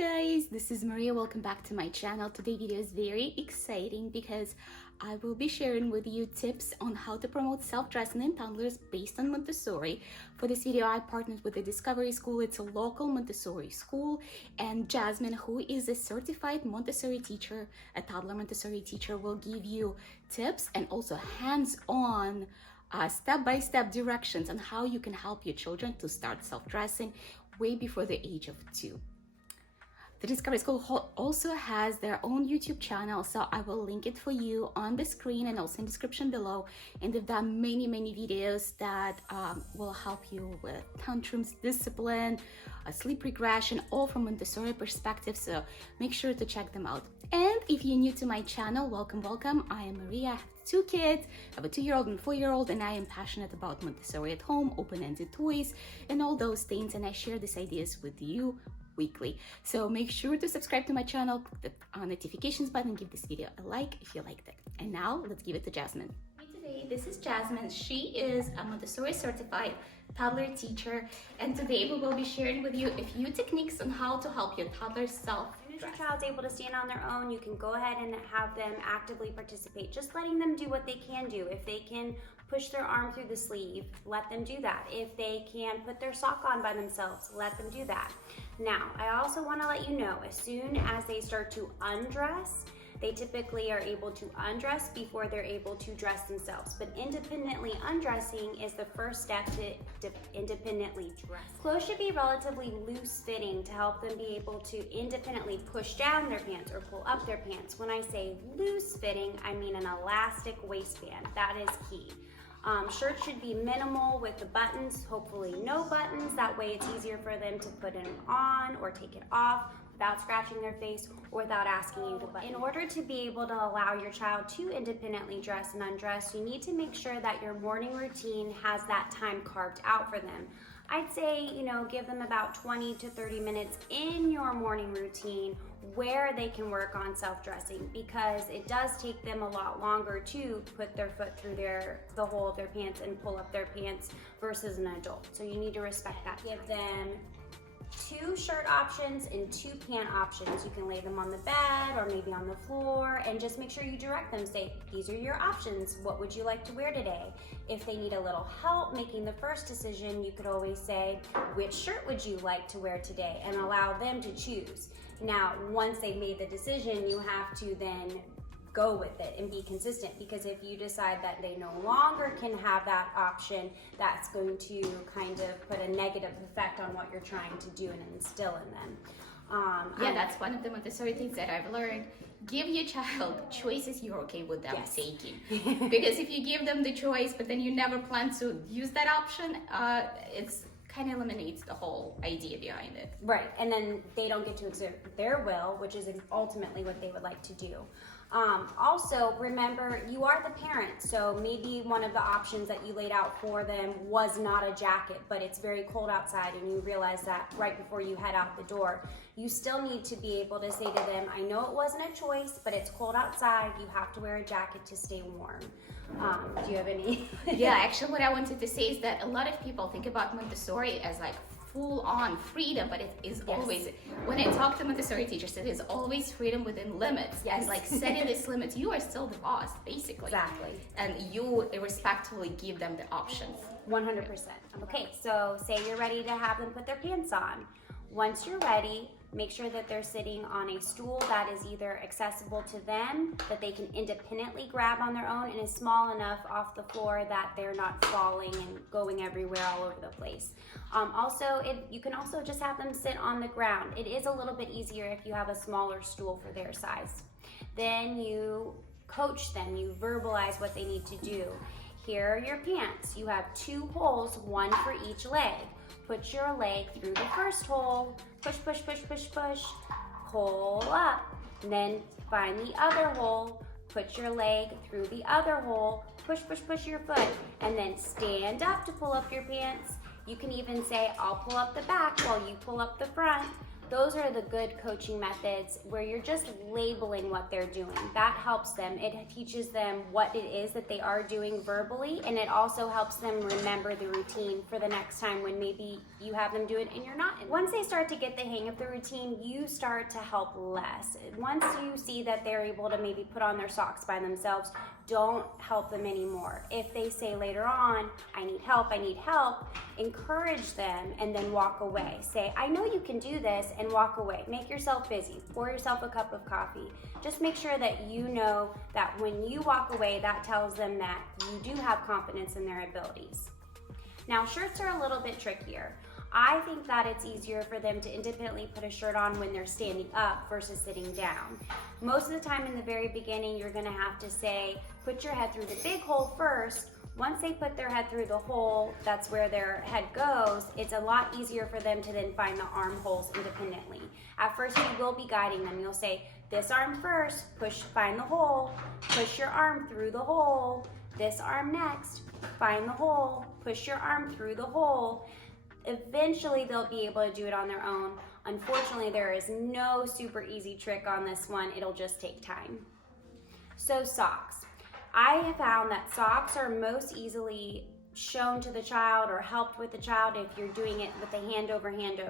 guys, this is Maria. Welcome back to my channel. Today's video is very exciting because I will be sharing with you tips on how to promote self-dressing in toddlers based on Montessori. For this video, I partnered with the Discovery School. It's a local Montessori school, and Jasmine, who is a certified Montessori teacher, a toddler Montessori teacher, will give you tips and also hands-on step-by-step directions on how you can help your children to start self-dressing way before the age of 2. The Discovery School also has their own YouTube channel, so I will link it for you on the screen and also in the description below. And they've done many videos that will help you with tantrums, discipline, sleep regression, all from Montessori perspective, so make sure to check them out. And if you're new to my channel, welcome. I am Maria. I have 2 kids. I have a 2-year-old and 4-year-old, and I am passionate about Montessori at home, open-ended toys, and all those things, and I share these ideas with you weekly. So make sure to subscribe to my channel, click the notifications button, give this video a like if you liked it. And now let's give it to Jasmine. Today, this is Jasmine. She is a Montessori certified toddler teacher, and today we will be sharing with you a few techniques on how to help your toddler self-dress. If your child's able to stand on their own, you can go ahead and have them actively participate, just letting them do what they can do. If they can push their arm through the sleeve, let them do that. If they can put their sock on by themselves, let them do that. Now, I also want to let you know, as soon as they start to undress, they typically are able to undress before they're able to dress themselves. But independently undressing is the first step to independently dress. Clothes should be relatively loose fitting to help them be able to independently push down their pants or pull up their pants. When I say loose fitting, I mean an elastic waistband. That is key. Shirts should be minimal with the buttons, hopefully no buttons. That way it's easier for them to put it on or take it off without scratching their face or without asking you to button. In order to be able to allow your child to independently dress and undress, you need to make sure that your morning routine has that time carved out for them. I'd say, give them about 20 to 30 minutes in your morning routine where they can work on self-dressing, because it does take them a lot longer to put their foot through the hole of their pants and pull up their pants versus an adult. So you need to respect that. Give them 2 shirt options and 2 pant options. You can lay them on the bed or maybe on the floor, and just make sure you direct them. Say, these are your options. What would you like to wear today? If they need a little help making the first decision, you could always say, which shirt would you like to wear today? And allow them to choose. Now, once they've made the decision, you have to then go with it and be consistent, because if you decide that they no longer can have that option, that's going to kind of put a negative effect on what you're trying to do and instill in them. That's one of the Montessori things that I've learned. Give your child choices you're okay with them taking. Because if you give them the choice, but then you never plan to use that option, it's kind of eliminates the whole idea behind it. Right, and then they don't get to exert their will, which is ultimately what they would like to do. Also, remember, you are the parent, so maybe one of the options that you laid out for them was not a jacket, but it's very cold outside and you realize that right before you head out the door. You still need to be able to say to them, I know it wasn't a choice, but it's cold outside, you have to wear a jacket to stay warm. Do you have any? Yeah, actually what I wanted to say is that a lot of people think about Montessori as like full-on freedom, but it is always, when I talk to Montessori teachers, it is always freedom within limits. And like setting these limits, you are still the boss, basically. Exactly. And you respectfully give them the options. 100%. Okay, so say you're ready to have them put their pants on. Once you're ready, make sure that they're sitting on a stool that is either accessible to them, that they can independently grab on their own, and is small enough off the floor that they're not falling and going everywhere all over the place. You can also just have them sit on the ground. It is a little bit easier if you have a smaller stool for their size. Then you coach them, you verbalize what they need to do. Here are your pants. You have 2 holes, 1 for each leg. Put your leg through the first hole, push, pull up, and then find the other hole, put your leg through the other hole, push your foot, and then stand up to pull up your pants. You can even say, I'll pull up the back while you pull up the front. those are the good coaching methods where you're just labeling what they're doing. That helps them. It teaches them what it is that they are doing verbally, and it also helps them remember the routine for the next time when maybe you have them do it and you're not. Once they start to get the hang of the routine, you start to help less. Once you see that they're able to maybe put on their socks by themselves, don't help them anymore. If they say later on, I need help, encourage them and then walk away. Say, I know you can do this, and walk away. Make yourself busy. Pour yourself a cup of coffee. Just make sure that you know that when you walk away, that tells them that you do have confidence in their abilities. Now, shirts are a little bit trickier. I think that it's easier for them to independently put a shirt on when they're standing up versus sitting down. Most of the time in the very beginning, you're gonna have to say, put your head through the big hole first. Once they put their head through the hole, that's where their head goes, it's a lot easier for them to then find the armholes independently. At first, you will be guiding them. You'll say, this arm first, find the hole, push your arm through the hole. This arm next, find the hole, push your arm through the hole. Eventually, they'll be able to do it on their own. Unfortunately, there is no super easy trick on this one. It'll just take time. So socks. I have found that socks are most easily shown to the child or helped with the child if you're doing it with a hand over hand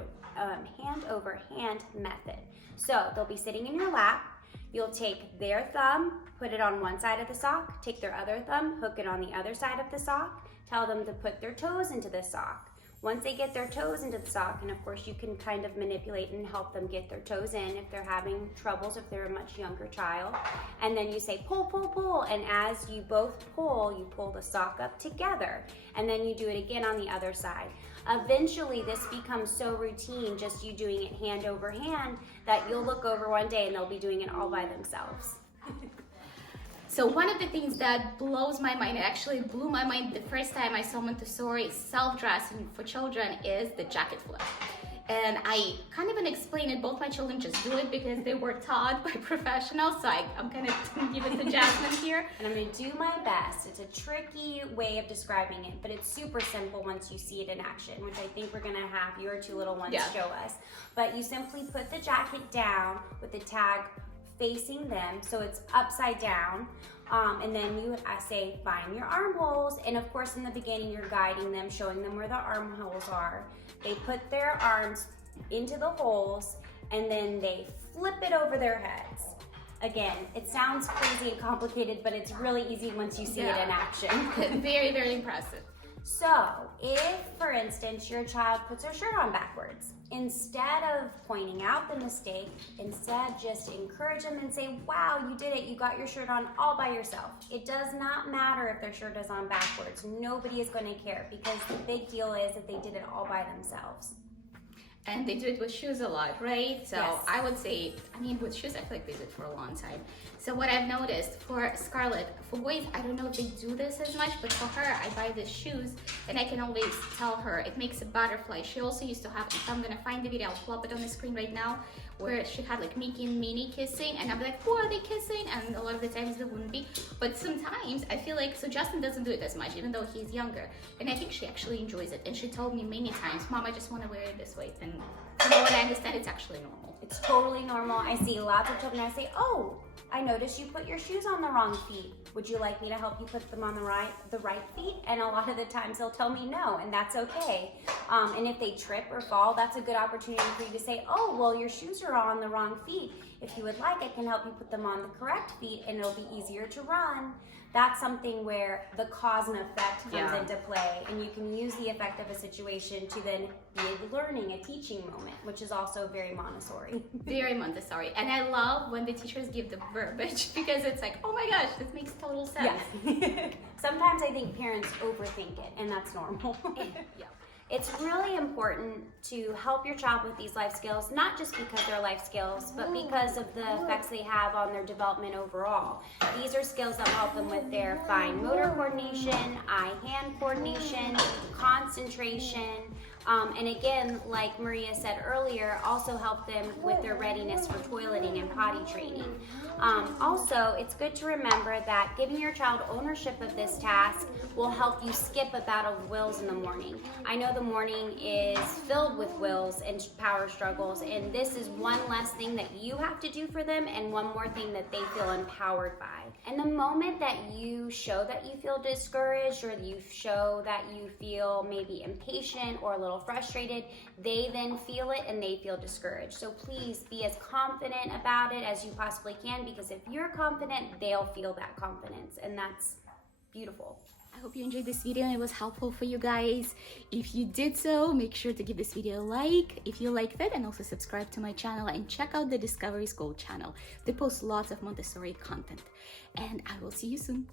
method. So they'll be sitting in your lap. You'll take their thumb, put it on one side of the sock, take their other thumb, hook it on the other side of the sock, tell them to put their toes into the sock. Once they get their toes into the sock, and of course you can kind of manipulate and help them get their toes in if they're having troubles, if they're a much younger child. And then you say pull, pull, pull, and as you both pull, you pull the sock up together. And then you do it again on the other side. Eventually this becomes so routine, just you doing it hand over hand, that you'll look over one day and they'll be doing it all by themselves. So one of the things that blows my mind, it actually blew my mind the first time I saw Montessori self-dressing for children, is the jacket flip. And I can't even explain it. Both my children just do it because they were taught by professionals. So I'm gonna give it to Jasmine here. And I'm gonna do my best. It's a tricky way of describing it, but it's super simple once you see it in action, which I think we're gonna have your two little ones show us. But you simply put the jacket down with the tag facing them, so it's upside down, and then you say find your armholes, and of course in the beginning you're guiding them, showing them where the armholes are. They put their arms into the holes and then they flip it over their heads. Again, it sounds crazy and complicated, but it's really easy once you see it in action. Very, very impressive. So, if, for instance, your child puts their shirt on backwards, instead of pointing out the mistake, instead just encourage them and say, wow, you did it, you got your shirt on all by yourself. It does not matter if their shirt is on backwards. Nobody is going to care, because the big deal is that they did it all by themselves. And they do it with shoes a lot, right? So yes. I would say, with shoes, I feel like they did it for a long time. So what I've noticed for Scarlett, for boys, I don't know if they do this as much, but for her, I buy the shoes and I can always tell her it makes a butterfly. She also used to have, if I'm gonna find the video, I'll pull up it on the screen right now, where she had like Mickey and Minnie kissing, and I'm like, who are they kissing? And a lot of the times they wouldn't be. But sometimes I feel like, so Justin doesn't do it as much, even though he's younger. And I think she actually enjoys it. And she told me many times, Mom, I just want to wear it this way. And from what I understand, it's actually normal. It's totally normal. I see lots of children, I say, oh, I noticed you put your shoes on the wrong feet. Would you like me to help you put them on the right feet? And a lot of the times they'll tell me no, and that's okay. And if they trip or fall, that's a good opportunity for you to say, oh, well, your shoes are on the wrong feet. If you would like, I can help you put them on the correct feet, and it'll be easier to run. That's something where the cause and effect comes into play, and you can use the effect of a situation to then be a learning, a teaching moment, which is also very Montessori. Very Montessori. And I love when the teachers give the verbiage, because it's like, oh my gosh, this makes total sense. Yes. Sometimes I think parents overthink it, and that's normal. Yeah. It's really important to help your child with these life skills, not just because they're life skills, but because of the effects they have on their development overall. These are skills that help them with their fine motor coordination, eye-hand coordination, concentration, And again, like Maria said earlier, also help them with their readiness for toileting and potty training. Also, it's good to remember that giving your child ownership of this task will help you skip a battle of wills in the morning. I know the morning is filled with wills and power struggles, and this is one less thing that you have to do for them and one more thing that they feel empowered by. And the moment that you show that you feel discouraged, or you show that you feel maybe impatient or a little frustrated, they then feel it and they feel discouraged. So please be as confident about it as you possibly can, because if you're confident, they'll feel that confidence, and that's beautiful. I hope you enjoyed this video and it was helpful for you guys. If you did so, make sure to give this video a like if you liked it, and also subscribe to my channel and check out the Discovery School channel. They post lots of Montessori content, and I will see you soon.